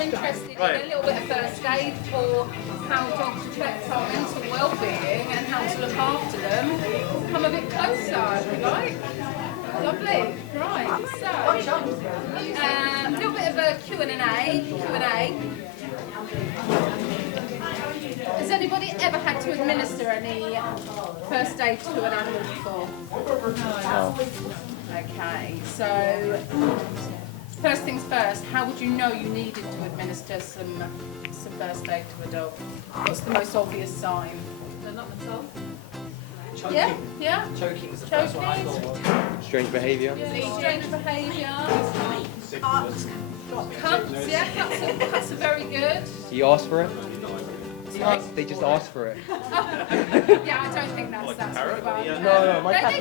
interested in a little bit of first aid for how dogs affect our mental well-being and how to look after them, come a bit closer if you like. Lovely. Right. So, a little bit of a Q&A. Has anybody ever had to administer any first aid to an animal before? No. Okay, so first things first, how would you know you needed to administer some first aid to a dog? What's the most obvious sign? They're not themselves. Yeah, yeah. Choking was the first one I thought. Strange behaviour. Strange behaviour. Cuts, yeah, cuts are very good. You ask for it? Sorry? They just ask for it. Yeah, I don't think that's really bad. No, my cat.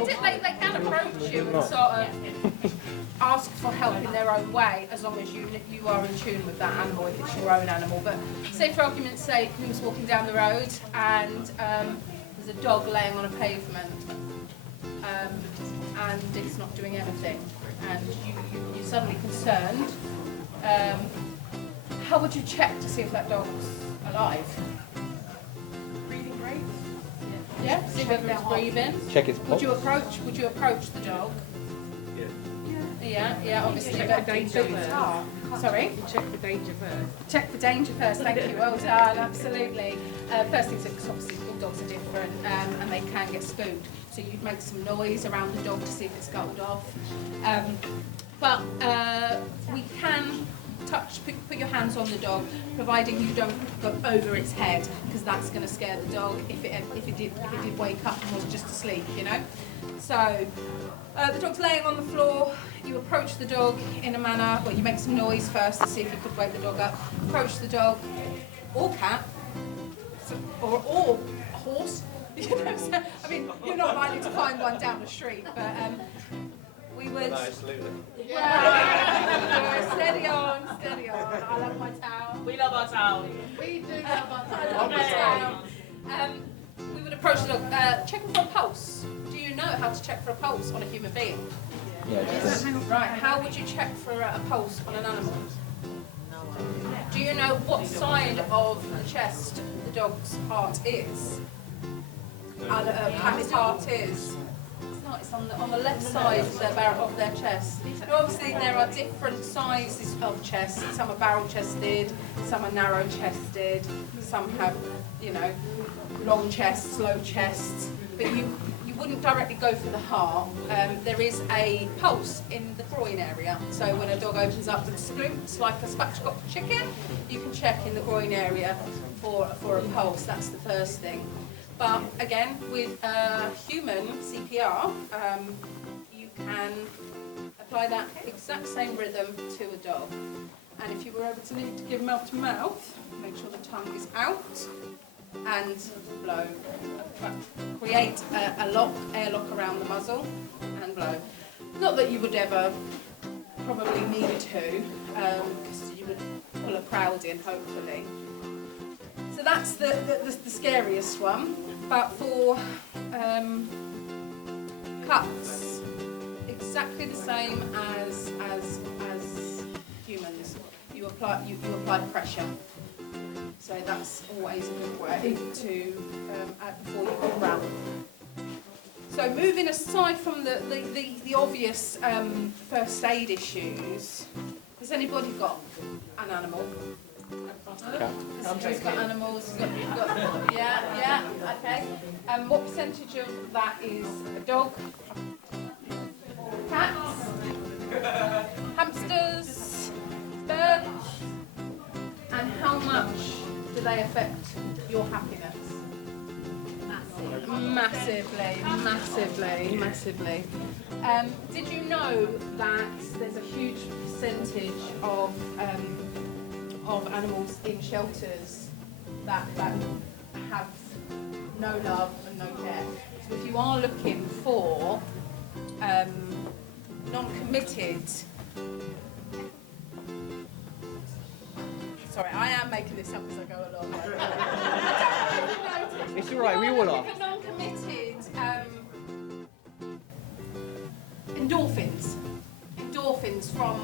They can approach you and sort of ask for help in their own way, as long as you are in tune with that animal, if it's your own animal. But say, for argument's sake, we was walking down the road and there's a dog laying on a pavement and it's not doing anything, and you're suddenly concerned. How would you check to see if that dog's alive? Breathing rate. Yeah, see whether it's breathing. Check its pulse. Would you approach the dog? Yeah, obviously. Check for danger but- first. Sorry? Check for danger first. Check for danger first, thank you, well done, absolutely. First things, because obviously all dogs are different and they can get spooked. So you'd make some noise around the dog to see if it's scuttled off. But we can put your hands on the dog, providing you don't go over its head, because that's going to scare the dog if it did wake up and was just asleep, you know. So the dog's laying on the floor. You approach the dog in a manner, well, you make some noise first to see if you could wake the dog up. Approach the dog, or cat, or a horse. You know, so, I mean, you're not likely to find one down the street, but we would. No, absolutely. Yeah. Steady on. I love my town. We love our town. We do love our town. I love my town. We would approach the dog, checking for a pulse. Do you know how to check for a pulse on a human being? Yeah, just Right, how would you check for a pulse on an animal? Do you know what side of the chest the dog's heart is? A cat's heart is? It's not, it's on the left side of their chest. Now obviously there are different sizes of chest. Some are barrel-chested, some are narrow-chested, some have, you know, long chests, slow chests. But you wouldn't directly go for the heart. There is a pulse in the groin area. So when a dog opens up and squints like a spatchcock chicken, you can check in the groin area for a pulse. That's the first thing. But again, with human CPR, you can apply that exact same rhythm to a dog. And if you were able to give mouth to mouth, make sure the tongue is out and blow. Create a airlock around the muzzle and blow. Not that you would ever probably need to, because you would pull a crowd in, hopefully. So that's the scariest one. But for cuts, exactly the same as humans. You apply pressure. So that's always a good way to add before you put around. So moving aside from the obvious first aid issues, has anybody got an animal? Who's got animals? Yeah, okay. What percentage of that is a dog? Cats? Hamsters? Birds? And how much do they affect your happiness? Massively. Did you know that there's a huge percentage of animals in shelters that have no love and no care? So if you are looking for non-committed. Sorry, I am making this up as I go along. it's all right. We all are. Non-committed endorphins from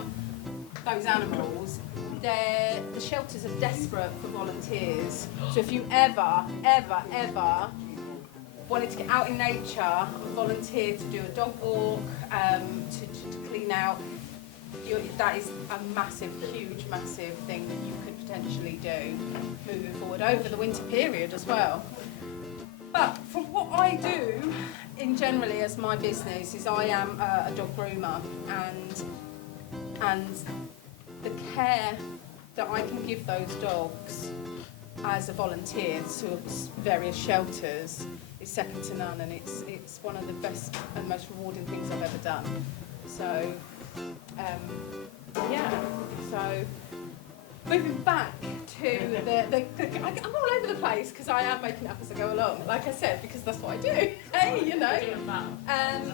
those animals the shelters are desperate for volunteers. So if you ever wanted to get out in nature, volunteer to do a dog walk, to clean out, that is a massive, huge, massive thing that you could potentially do moving forward over the winter period as well. But from what I do in generally as my business is I am a dog groomer, and the care that I can give those dogs as a volunteer to various shelters is second to none, and it's one of the best and most rewarding things I've ever done. So so moving back to I'm all over the place because I am making it up as I go along, like I said, because that's what I do. Hey, you know. That's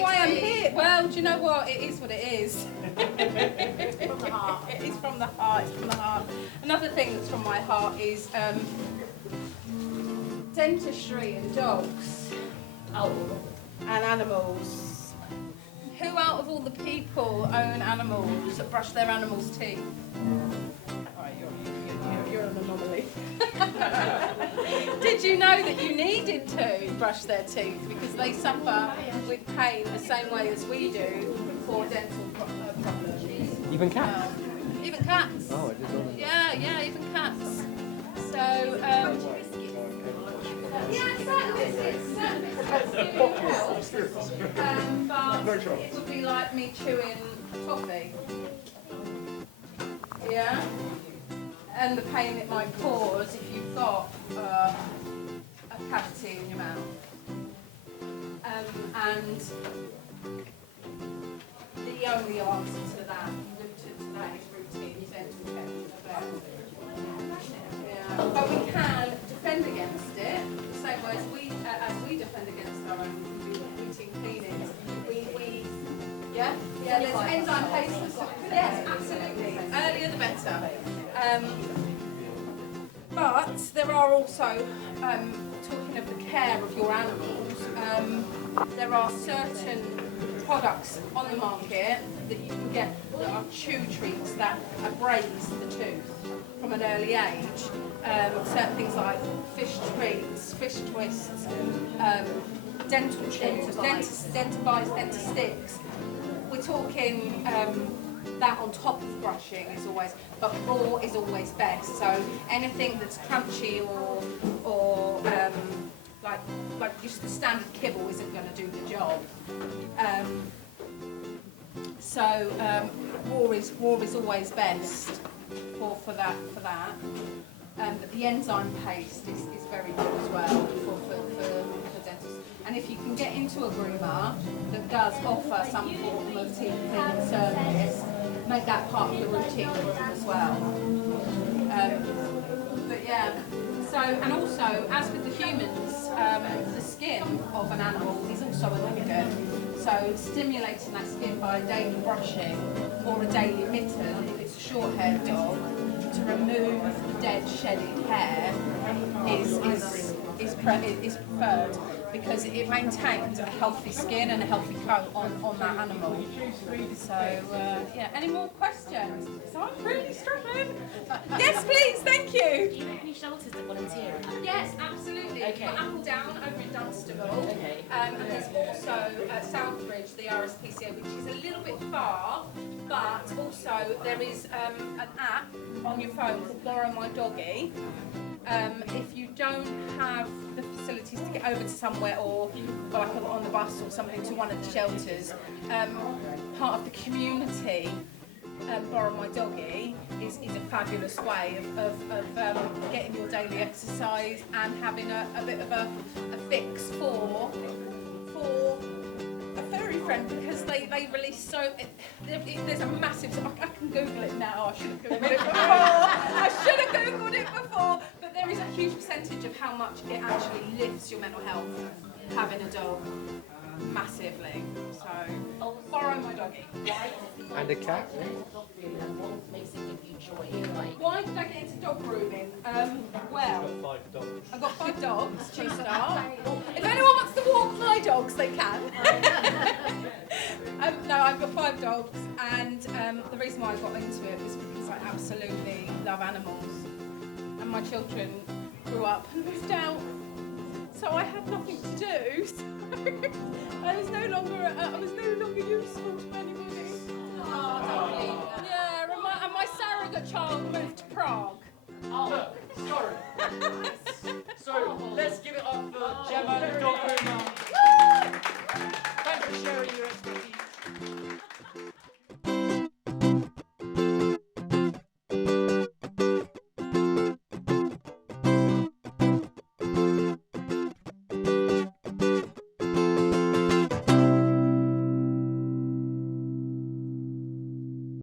why I'm here. Well, do you know what? It is what it is. It's from the heart. It is from the heart. It's from the heart. Another thing that's from my heart is dentistry and dogs and animals. Who out of all the people own animals that brush their animals' teeth? All right, you're an anomaly. Did you know that you needed to brush their teeth because they suffer with pain the same way as we do for dental problems? Even cats? Even cats. Oh, I didn't know that. Yeah, even cats. So, yeah, exactly. But it would be like me chewing toffee. Yeah? And the pain it might cause if you've got a cavity in your mouth. And the only answer to that is routine dental care. Yeah. But we can defend against it the same way as we defend against our own routine cleanings. There's enzyme paste and stuff. Yes, absolutely. Earlier the better. But there are also, talking of the care of your animals, there are certain products on the market that you can get that are chew treats that abrase the tooth from an early age. Certain things like fish treats, fish twists, dental chews, dental sticks. We're talking that on top of brushing is always, but raw is always best. So anything that's crunchy or like just the standard kibble isn't going to do the job. Raw is always best for that. But the enzyme paste is very good as well for dentists. And if you can get into a groomer that does offer some form of teeth cleaning service, make that part of your routine as well. But yeah, so, and also, as with the humans, the skin of an animal is also a ligand. So stimulating that skin by daily brushing or a daily mitten, if it's a short-haired dog, to remove dead, shedded hair is preferred because it maintains a healthy skin and a healthy coat on that animal. So, any more questions? So I'm really struggling. Yes, please, thank you. Do you have any shelters that volunteer in that? Yes, absolutely. Okay. We've got Apple Down over in Dunstable. Okay. And there's also Southbridge, the RSPCA, which is a little bit far, but also there is an app on your phone called Borrow My Doggy. If you don't have the facilities to get over to somewhere or like on the bus or something to one of the shelters, part of the community, Borrow My Doggy is a fabulous way of getting your daily exercise and having a bit of a fix for a furry friend, because they release there's a massive, I can Google it now, I should have Googled it before, but there is a huge percentage of how much it actually lifts your mental health, having a dog, massively. So, Borrow My Doggy. And a cat? What makes it give you joy? Like, Why did I get into dog grooming? Well, I've got 5 dogs to start. If anyone wants to walk my dogs, they can. No, I've got 5 love dogs, and the reason why I got into it was because I absolutely love animals. And my children grew up and moved out, so I had nothing to do. So I was no longer useful to anybody. Yeah, and my surrogate child moved to Prague. Look, sorry. So let's give it up for Jema, the dog groomer. Thanks for sharing your expertise.